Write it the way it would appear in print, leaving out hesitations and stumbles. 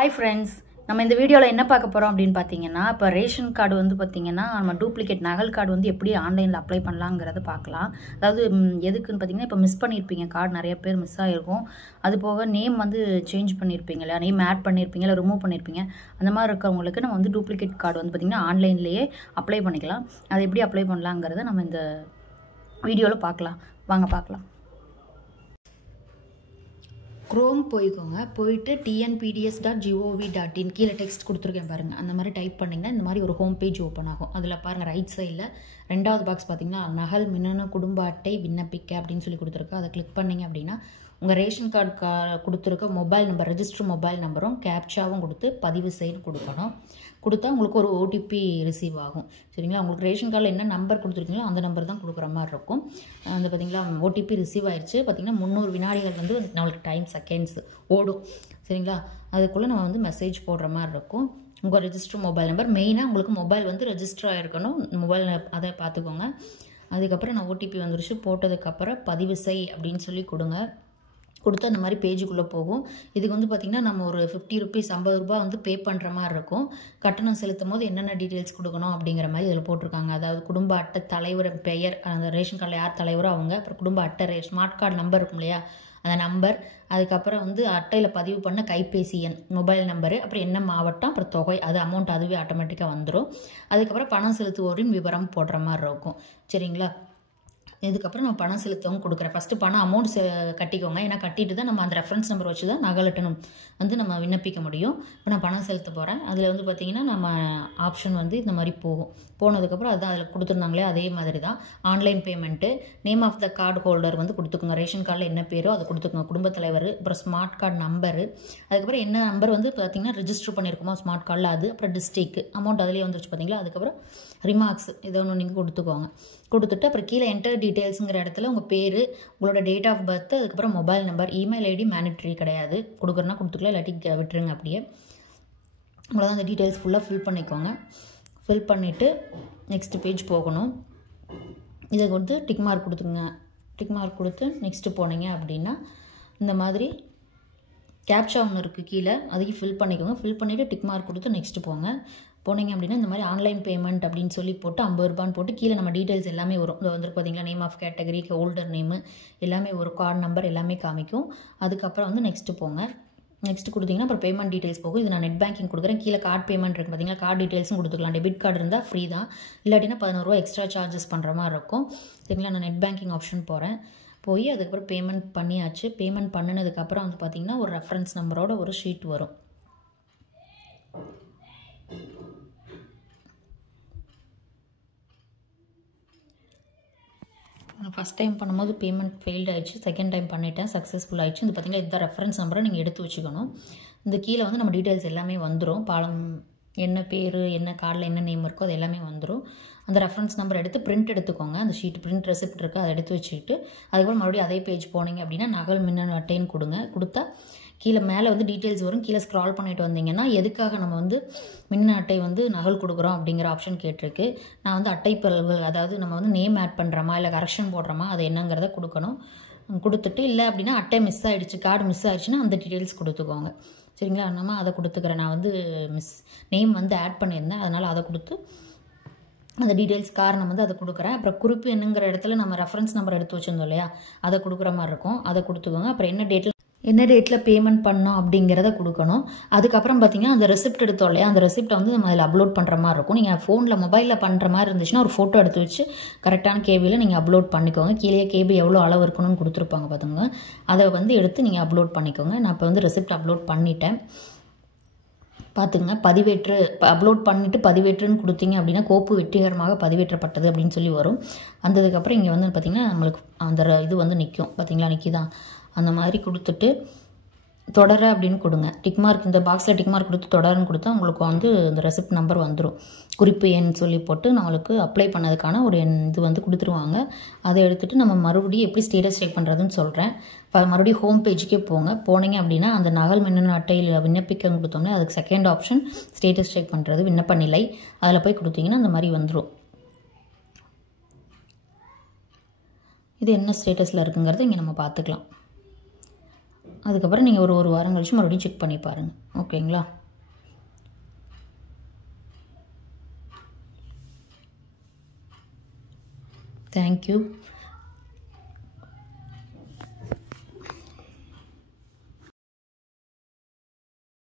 Hi friends, நம்ம இந்த வீடியோல என்ன பார்க்க போறோம் அப்படினு பாத்தீங்கன்னா இப்ப ரேஷன் கார்டு வந்து பாத்தீங்கன்னா நம்ம டூப்ளிகேட் நகல் கார்டு வந்து எப்படி ஆன்லைன்ல அப்ளை பண்ணலாம்ங்கறத பார்க்கலாம். அதாவது எதுக்குன்னு பாத்தீங்கன்னா இப்ப மிஸ் பண்ணிருப்பீங்க கார்டு நிறைய பேர் மிஸ் ஆயிருக்கும். அது போக நேம் வந்து சேஞ்ச் பண்ணிருப்பீங்கல, நேம் ஆட் பண்ணிருப்பீங்க இல்ல ரிமூவ் பண்ணிருப்பீங்க. அந்த மாதிரி இருக்கவங்களுக்கு நம்ம வந்து டூப்ளிகேட் கார்டு வந்து பாத்தீங்கன்னா ஆன்லைன்லயே அப்ளை பண்ணிக்கலாம். அது எப்படி அப்ளை பண்ணலாம்ங்கறத நம்ம இந்த வீடியோல பார்க்கலாம். வாங்க பார்க்கலாம். Chrome போய்க்கோங்க. போயிட்டு tnpds.gov.in கீழ டெக்ஸ்ட் கொடுத்துருக்கேன் பாருங்க. அந்த மாதிரி டைப் பண்ணீங்கன்னா இந்த மாதிரி ஒரு ஹோம் பேஜ் ஓப்பன் ஆகும். அதில் பாருங்க ரைட் சைடில் ரெண்டாவது பாக்ஸ் பார்த்தீங்கன்னா நகல் மின்னணு குடும்ப அட்டை விண்ணப்பிக்க அப்படின்னு சொல்லி கொடுத்துருக்கு. அதை கிளிக் பண்ணீங்க அப்படின்னா உங்கள் ரேஷன் கார்டு கொடுத்துருக்க மொபைல் நம்பர் ரெஜிஸ்டர் மொபைல் நம்பரும் கேப்சாவும் கொடுத்து பதிவு செய்து கொடுக்கணும். கொடுத்தா உங்களுக்கு ஒரு ஓடிபி ரிசீவ் ஆகும். சரிங்களா, உங்களுக்கு ரேஷன் கார்டில் என்ன நம்பர் கொடுத்துருக்கீங்களோ அந்த நம்பர் தான் கொடுக்குற மாதிரி இருக்கும். அந்த பார்த்தீங்களா ஓடிபி ரிசீவ் ஆயிடுச்சு. பார்த்தீங்கன்னா 300 வினாடிகள் வந்து நம்மளுக்கு டைம் செகண்ட்ஸ் ஓடும். சரிங்களா, அதுக்குள்ளே நம்ம வந்து மெசேஜ் போடுற மாதிரி இருக்கும். உங்கள் ரெஜிஸ்டர் மொபைல் நம்பர் மெயினாக உங்களுக்கு மொபைல் வந்து ரெஜிஸ்டர் ஆகிருக்கணும். மொபைல் அதை பார்த்துக்கோங்க. அதுக்கப்புறம் நான் ஓடிபி வந்துருச்சு. போட்டதுக்கப்புறம் பதிவு செய் அப்படின்னு சொல்லி கொடுங்க. கொடுத்து அந்த மாதிரி பேஜுக்குள்ளே போகும். இதுக்கு வந்து பார்த்திங்கன்னா நம்ம ஒரு 50 ருபீஸ் 50 ரூபா வந்து பே பண்ணுற மாதிரி இருக்கும். கட்டணம் செலுத்தும் போது என்னென்ன டீட்டெயில்ஸ் கொடுக்கணும் அப்படிங்கிற மாதிரி இதில் போட்டிருக்காங்க. அதாவது குடும்ப அட்டை தலைவர் பெயர், அந்த ரேஷன் கார்டில் யார் தலைவரோ அவங்க, அப்புறம் குடும்ப அட்டை ஸ்மார்ட் கார்டு நம்பர் இருக்கும் இல்லையா அந்த நம்பர், அதுக்கப்புறம் வந்து அட்டையில் பதிவு பண்ண கைபேசி எண் மொபைல் நம்பரு, அப்புறம் என்ன மாவட்டம், அப்புறம் தொகை, அது அமௌண்ட் அதுவே ஆட்டோமேட்டிக்காக வந்துடும். அதுக்கப்புறம் பணம் செலுத்துவோரின் விவரம் போடுற மாதிரி இருக்கும். சரிங்களா, இதுக்கப்புறம் நான் பணம் செலுத்தவும் கொடுக்குறேன். ஃபஸ்ட்டு பணம் அமௌண்ட் கட்டிக்கோங்க. ஏன்னா கட்டிட்டு தான் நம்ம அந்த ரெஃபரன்ஸ் நம்பர் வச்சு தான் நகல் அட்டணும் வந்து நம்ம விண்ணப்பிக்க முடியும். இப்போ நான் பணம் செலுத்த போகிறேன். அதில் வந்து பார்த்திங்கன்னா நம்ம ஆப்ஷன் வந்து இந்த மாதிரி போகும். போனதுக்கப்புறம் அதுதான் அதில் கொடுத்துருந்தாங்களே அதே மாதிரி தான் online payment. Name of the card holder வந்து கொடுத்துக்கோங்க. ரேஷன் கார்டில் என்ன பேரோ அதை கொடுத்துக்கோங்க. குடும்பத் தலைவர், அப்புறம் ஸ்மார்ட் கார்டு நம்பரு, அதுக்கப்புறம் என்ன நம்பர் வந்து பார்த்திங்கன்னா ரெஜிஸ்டர் பண்ணியிருக்கோமோ ஸ்மார்ட் கார்டில் அது, அப்புறம் டிஸ்ட்ரிக் அமௌண்ட் அதிலே வந்துருச்சு பார்த்தீங்களா. அதுக்கப்புறம் ரிமார்க்ஸ் இதை ஒன்று நீங்கள் கொடுத்துக்கோங்க. கொடுத்துட்டு அப்புறம் கீழே என்டர் டீட்டெயில்ஸுங்கிற இடத்துல உங்கள் பேர், உங்களோட டேட் ஆஃப் பர்த், அதுக்கப்புறம் மொபைல் நம்பர், இமெயில் ஐடி மேனிட்ரி கிடையாது. கொடுக்குறனா கொடுத்துக்கலாம், இல்லாட்டி விட்டுருங்க அப்படியே. உங்களதான் அந்த டீட்டெயில்ஸ் ஃபுல்லாக ஃபில் பண்ணிக்கோங்க. ஃபில் பண்ணிவிட்டு நெக்ஸ்ட் பேஜ் போகணும். இதை வந்து டிக் மார்க் கொடுத்துங்க. டிக் மார்க் கொடுத்து நெக்ஸ்ட்டு போனீங்க அப்படின்னா இந்த மாதிரி கேப்சா ஒன்று இருக்குது கீழே, அதையும் ஃபில் பண்ணிக்கோங்க. ஃபில் பண்ணிவிட்டு டிக் மார்க் கொடுத்து நெக்ஸ்ட்டு போனீங்க அப்படின்னா இந்த மாதிரி ஆன்லைன் பேமெண்ட் அப்படின்னு சொல்லி போட்டு 50 ரூபான்னு போட்டு கீழே நம்ம டீட்டெயில்ஸ் எல்லாமே வரும். இது வந்து பார்த்தீங்களா name of category, holder name எல்லாமே ஒரு கார்டு நம்பர் எல்லாமே காமிக்கும். அதுக்கப்புறம் வந்து நெக்ஸ்ட்டு போங்க. நெக்ஸ்ட் கொடுத்தீங்கன்னா அப்புறம் பேமெண்ட் டீட்டெயில்ஸ் போகும். இது நான் நெட் பேங்கிங் கொடுக்குறேன். கீழே கார்டு பேமெண்ட் இருக்குது பார்த்தீங்களா, கார்டு டீட்டெயில்ஸும் கொடுத்துக்கலாம். டெபிட் கார்டு இருந்தால் ஃப்ரீ தான், இல்லாட்டினா 11 ரூபா எக்ஸ்ட்ரா சார்ஜஸ் பண்ணுற மாதிரி இருக்கும். சரிங்களா, நான் நெட் பேங்கிங் ஆப்ஷன் போகிறேன். போய் அதுக்கப்புறம் பேமெண்ட் பண்ணியாச்சு. பேமெண்ட் பண்ணினதுக்கப்புறம் வந்து பார்த்திங்கன்னா ஒரு ரெஃபரன்ஸ் நம்பரோட ஒரு ஷீட் வரும். நான் ஃபஸ்ட் டைம் பண்ணும்போது பேமெண்ட் ஃபெயில்ட் ஆகிடுச்சு. செகண்ட் டைம் பண்ணிவிட்டேன், சக்ஸஸ்ஃபுல் ஆகிடுச்சு. இது பார்த்திங்கன்னா இதுதான் ரெஃபரன்ஸ் நம்பரை நீங்கள் எடுத்து வச்சுக்கணும். இந்த கீழே வந்து நம்ம டீட்டெயில்ஸ் எல்லாமே வந்துடும். பாலம் என்ன பேர், என்ன கார்டில் என்ன நேம் இருக்கோ அது எல்லாமே வந்துடும். அந்த ரெஃபரன்ஸ் நம்பர் எடுத்து பிரிண்ட் எடுத்துக்கோங்க. அந்த ஷீட் பிரிண்ட் ரெசிப்ட் இருக்குது, அதை எடுத்து வச்சுக்கிட்டு அதுக்கப்புறம் மறுபடியும் அதே பேஜ் போனீங்க அப்படின்னா நகல் மின்னணு அட்டைன்னு கொடுங்க. கொடுத்தா கீழே மேலே வந்து டீட்டெயில்ஸ் வரும். கீழே ஸ்க்ரால் பண்ணிட்டு வந்தீங்கன்னா எதுக்காக நம்ம வந்து மின்னணு அட்டை வந்து நகல் கொடுக்குறோம் அப்படிங்கிற ஆப்ஷன் கேட்டிருக்கு. நான் வந்து அட்டை பிறல்கள், அதாவது நம்ம வந்து நேம் ஆட் பண்ணுறோமா இல்லை கரெக்ஷன் போடுறோமா அது என்னங்கிறத கொடுக்கணும். கொடுத்துட்டு இல்லை அப்படின்னா அட்டை மிஸ் ஆகிடுச்சு, கார்டு மிஸ் ஆகிடுச்சுன்னா அந்த டீட்டெயில்ஸ் கொடுத்துக்கோங்க. சரிங்களா, நம்ம அதை கொடுத்துக்கிறேன். நான் வந்து நேம் வந்து ஆட் பண்ணியிருந்தேன், அதனால் அதை கொடுத்து அந்த டீட்டெயில்ஸ் காரணம் வந்து அதை கொடுக்குறேன். அப்புறம் குறிப்பு என்னங்கிற இடத்துல நம்ம ரெஃபரன்ஸ் நம்பர் எடுத்து வச்சுருந்தோம் இல்லையா, அதை கொடுக்குற மாதிரி இருக்கும். அதை கொடுத்துக்கோங்க. அப்புறம் என்ன டேட்டில் பேமெண்ட் பண்ணோம் அப்படிங்கிறத கொடுக்கணும். அதுக்கப்புறம் பார்த்தீங்கன்னா அந்த ரெசிப்ட் எடுத்தோம் இல்லையா, அந்த ரெசிப்ட்டை வந்து நம்ம அதில் அப்லோட் பண்ணுற மாதிரி இருக்கும். நீங்கள் ஃபோனில் மொபைலில் பண்ணுற மாதிரி இருந்துச்சுன்னா ஒரு ஃபோட்டோ எடுத்து வச்சு கரெக்டான கேபியில் நீங்கள் அப்லோட் பண்ணிக்கோங்க. கீழே கேபி எவ்வளோ அளவு இருக்கணும்னு கொடுத்துருப்பாங்க பார்த்துங்க, அதை வந்து எடுத்து நீங்கள் அப்லோட் பண்ணிக்கோங்க. நான் இப்போ வந்து ரெசிப்ட் அப்லோட் பண்ணிட்டேன். பார்த்துங்க, பதிவேற்று அப்லோட் பண்ணிவிட்டு பதிவேற்றுன்னு கொடுத்தீங்க அப்படின்னா கோப்பு வெற்றிகரமாக பதிவேற்றப்பட்டது அப்படின்னு சொல்லி வரும். வந்ததுக்கப்புறம் இங்கே வந்து பார்த்திங்கன்னா நம்மளுக்கு அந்த இது வந்து நிற்கும் பார்த்தீங்களா, நிற்கிதான். அந்த மாதிரி கொடுத்துட்டு தொடர அப்படின்னு கொடுங்க. டிக் மார்க் இந்த பாக்ஸில் டிக் மார்க் கொடுத்து தொடரன்னு கொடுத்தா உங்களுக்கு வந்து இந்த ரெசிப்ட் நம்பர் வந்துடும். குறிப்பு எண் சொல்லி போட்டு நம்மளுக்கு அப்ளை பண்ணதுக்கான ஒரு இது வந்து கொடுத்துருவாங்க. அதை எடுத்துகிட்டு நம்ம மறுபடியும் எப்படி ஸ்டேட்டஸ் செக் பண்ணுறதுன்னு சொல்கிறேன். மறுபடியும் ஹோம் பேஜுக்கே போனீங்க அப்படின்னா அந்த நகல் மின்னணு அட்டையில் விண்ணப்பிக்க கொடுத்தோம்னா அதுக்கு செகண்ட் ஆப்ஷன் ஸ்டேட்டஸ் செக் பண்ணுறது, விண்ணப்ப நிலை, அதில் போய் கொடுத்தீங்கன்னா அந்த மாதிரி வந்துடும். இது என்ன ஸ்டேட்டஸில் இருக்குங்கிறத இங்கே நம்ம பார்த்துக்கலாம். அதுக்கப்புறம் நீங்கள் ஒரு வாரம் கழிச்சு மறுபடியும் செக் பண்ணி பாருங்கள். ஓகேங்களா? தேங்க்யூ.